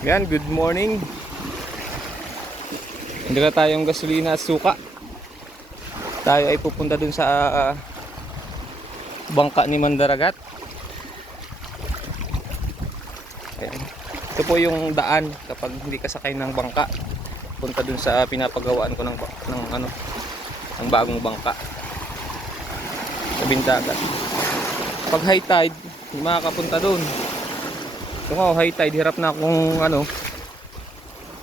Yan, good morning. Hindi na tayong gasolina at suka. Tayo ay pupunta dun sa ah, bangka ni Mandaragat. Ayan. Ito po yung daan kapag hindi ka sakay ng bangka. Punta dun sa pinapagawaan ko ng, ng ano, ng bagong bangka. Sa Bindagat. Pag high tide, hindi makakapunta dun. Ito nga, oh, high tide, hirap na akong ano,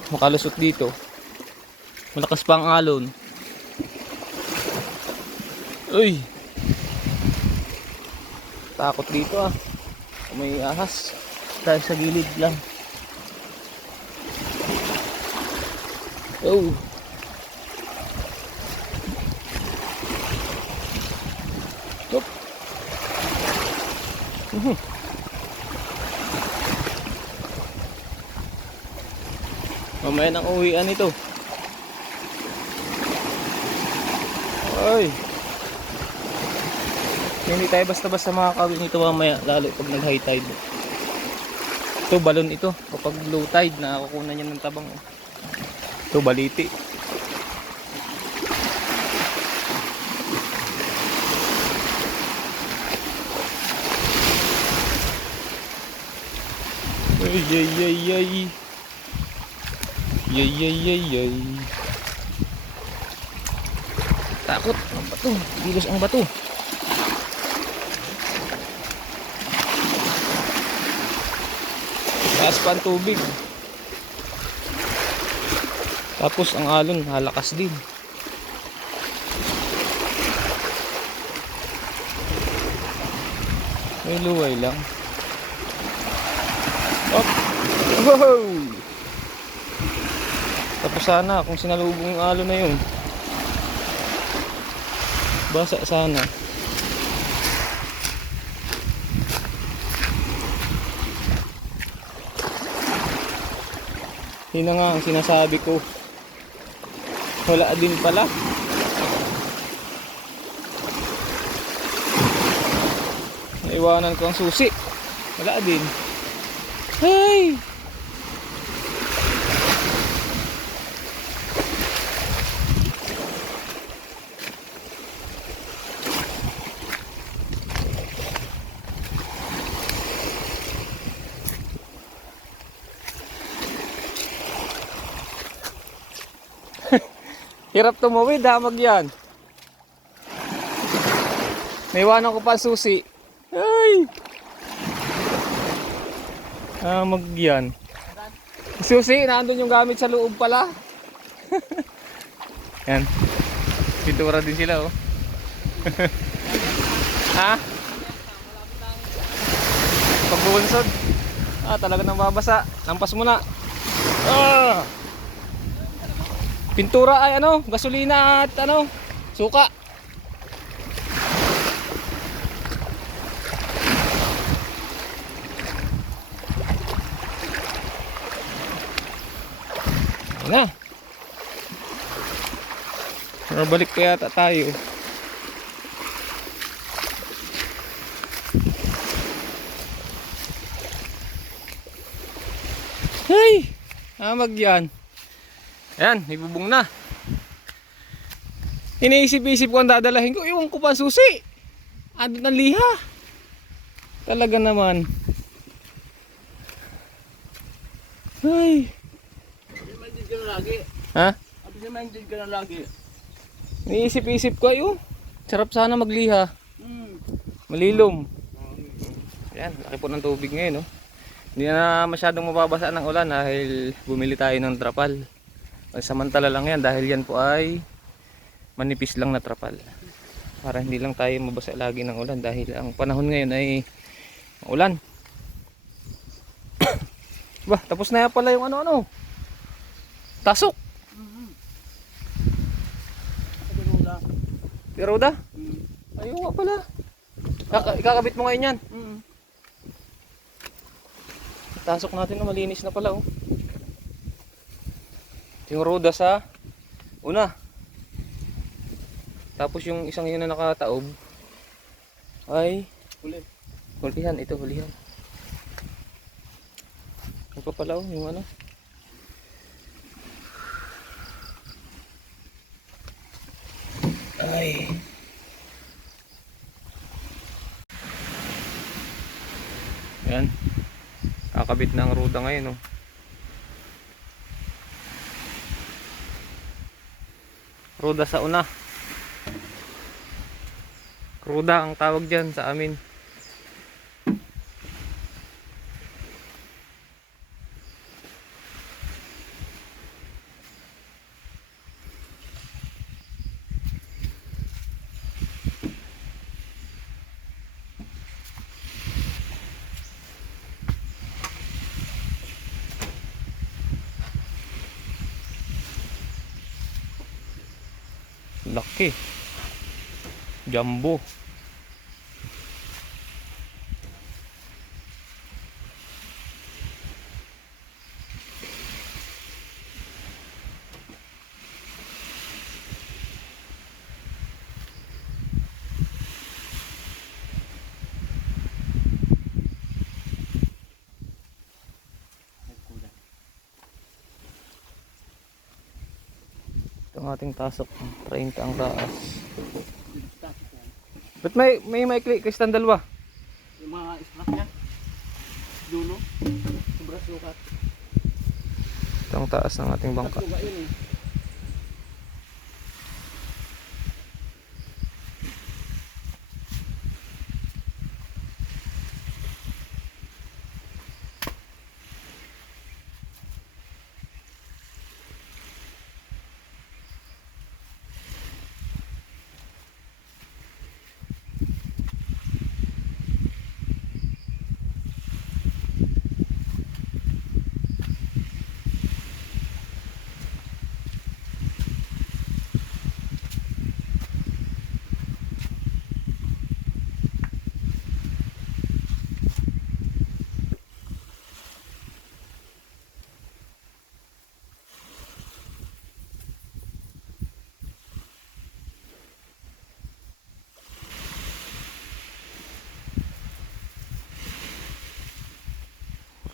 makalusot dito. Malakas pa ang alon. Uy! Takot dito ah. May ahas. Tayo sa gilid lang. Oh! Hop! Mhm. Mamaya nang uwian ito. Ay. Hindi tayo basta-basta makakawin ito mamaya lalo pag nag high tide. Ito balon ito kapag low tide nakakukunan niya ng tabang. oh. Ito baliti. Ay ay ay ay. Yay yay yay yay. Takot ang bato. Bilos ang bato. Taas pa ang tubig. Tapos ang alon halakas din. May luway lang. Up. Wow! Tapos sana kung sinalubong yung alon na yun. Basa sana. Yun na nga ang sinasabi ko. Wala din pala. Naiwanan ko ang susi. Wala din. Hey! Hirap tumawid damag yan. Naiwanan ko pa susi. Ay! Damag yan. Susi, nandun yung gamit sa loob pala. yan. Pintura din sila oh. ha? Pagbubunsod. Ah, talaga nang babasa. Lampas mo na. Ah! Pintura ay ano, gasolina at ano, suka. Ayun na. Pero balik pa yata tayo. Hey! Amag yan. Ayan, may bubong na. Iniisip-isip ko ang dadalahin ko. Iwan ko pa susi. Andun ang liha. Talaga naman. Ay. Minded ka na lagi. Ha? Absent-minded ka na lagi. Iniisip-isip ko ayo. Sarap sana magliha. Hmm. Malilom. Ayan, laki po ng tubig ngayon. No? Hindi na masyadong mababasa ng ulan dahil bumili tayo ng trapal. Samantala lang yan dahil yan po ay manipis lang na trapal. Para hindi lang tayo mabasa lagi ng ulan dahil ang panahon ngayon ay ulan. Bah, tapos na pala yung ano-ano. Tasok. Ano lang. Piroda. Hmm. Ayun nga pala. Kaka- ikakabit mo ngayon yan. Hmm. Tasok natin na malinis na pala oh. Yung roda sa una. Tapos yung isang yun na nakataob ay Huli. hulihan. Ito hulihan. Yung pa pala, oh, yung ano. Ay. Yan. Kakabit na ang ruda ngayon, oh. Ruda sa una. Ruda ang tawag dyan sa amin. Laki. Jumbo. Ang ating tasok. 30 ang taas. Ba't may, may maikli kristan dalawa? Yung mga scrap niya. Dulo. Sobra sukat. Ito ang taas ng ating bangka. Suga yun eh.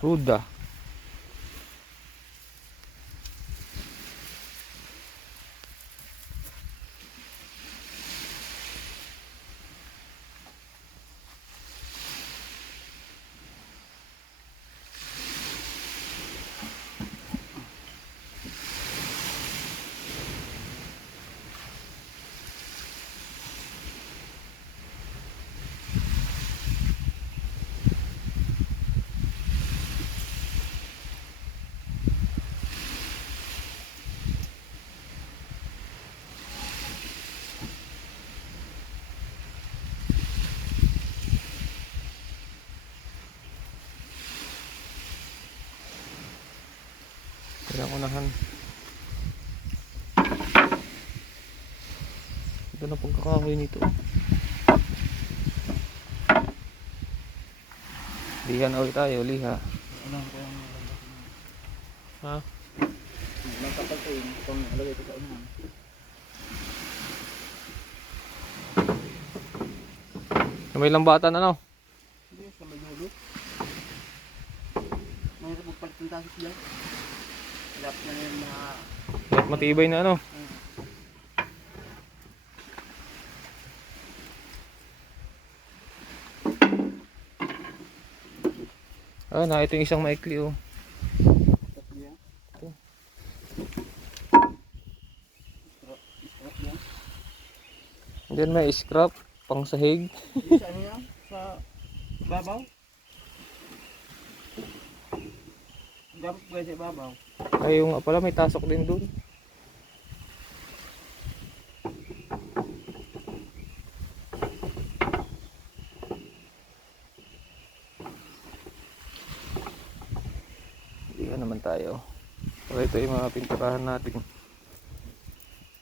Ruda. Kailangan unahan. Ito na pagkakahoy nito. Liha na ulit tayo, liha. Ha? Nang kapal ko yun. Itong nalagay ko sa unahan. May lambatan ano? Hindi, sa may dulo. Mahirap magpalit ng tasis dyan. Hirap na matibay na ano? Ah, na ito yung isang maikli oh. Diyan may scrap, pang sahig. Sa ano? Sa babaw. Dapat pwede babaw. Ay, yung nga pala may tasok din. Hindi ka naman tayo. So ito yung mga pinturahan natin.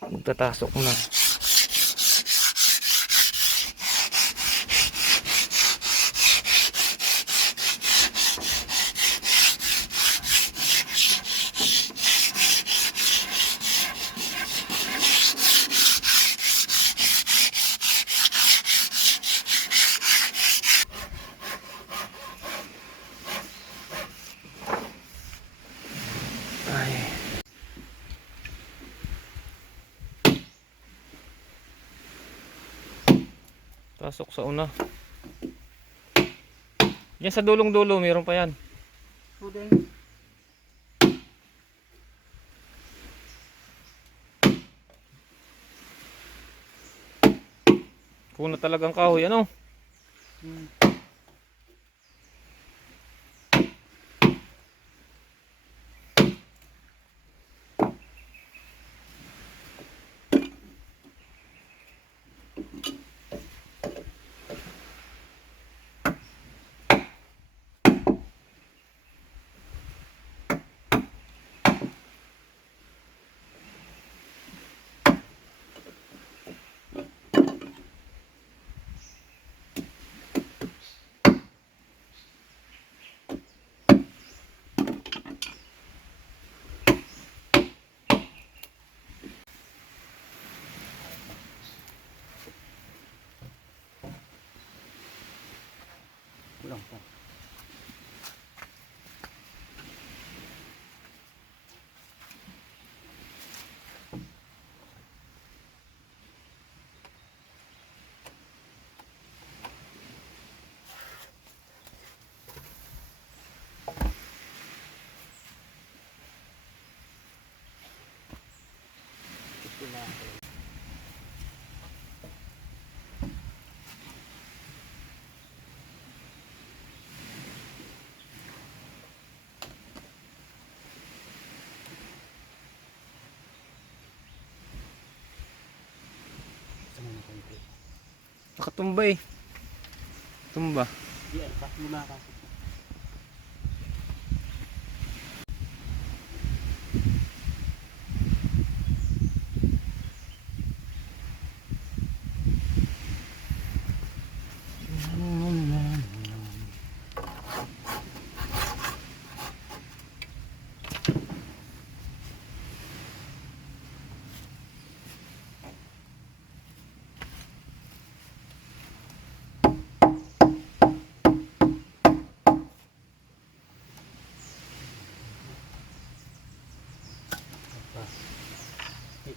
Magtatasok na. Pasok sa una. Yan sa dulong-dulo, meron pa yan. Pudeng. Puno talagang kahoy, ano? Hmm. 不用 Nakatumba eh. Tumba. Di, ay, pas mo kasi.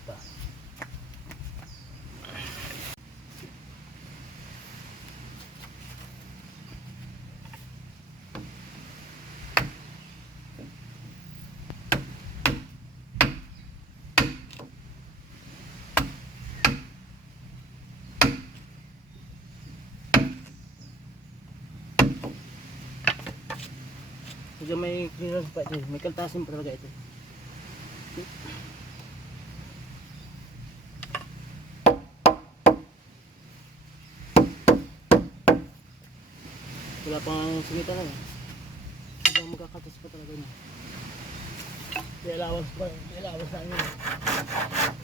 Pa. Medyo may clearance pa ito. May kaltasin pa talaga ito. Wala pang sumita na eh. Hanggang magkakatas pa talaga niya. May allowance pa. May allowance na yun.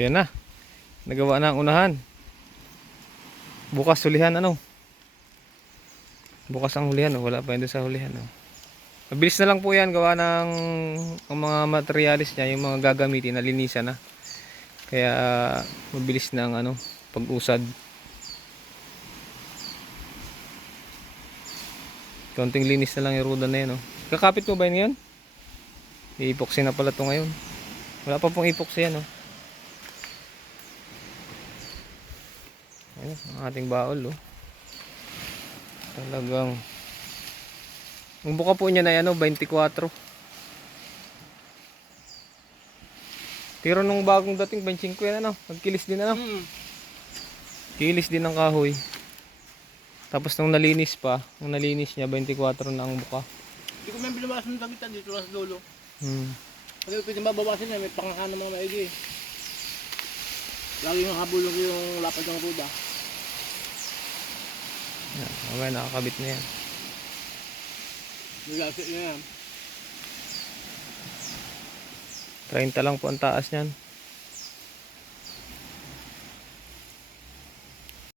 Ayan na. Nagawa na ang unahan. Bukas hulihan ano? Bukas ang hulihan, oh. wala pa yun sa hulihan. Oh. Mabilis na lang po yan, gawa ng ang mga materialis niya, yung mga gagamitin, nalinisan na. Kaya mabilis na ang ano, pag-usad. Konting linis na lang yung ruda na yan. Oh. Kakapit mo ba yun ngayon? Iipoxy na pala to ngayon. Wala pa pong epoxy yan. Oh. Ayun, ang ating baol. Oh. Talagang ang buka po niya na ano, 24. Pero nung bagong dating, 25 yan ano, nagkilis din ano. Hmm. Kilis din ng kahoy. Tapos nung nalinis pa, nung nalinis niya, 24 na ang buka. Hindi ko may binabasan ng dagitan dito sa dulo. Hmm. Kasi pwede babawasin na, may pangahan ng mga maigi. Lagi yung habulong yung lapad ng ruda. Yan, mamaya nakakabit na yan. Nilasit na yan. 30 lang po ang taas niyan.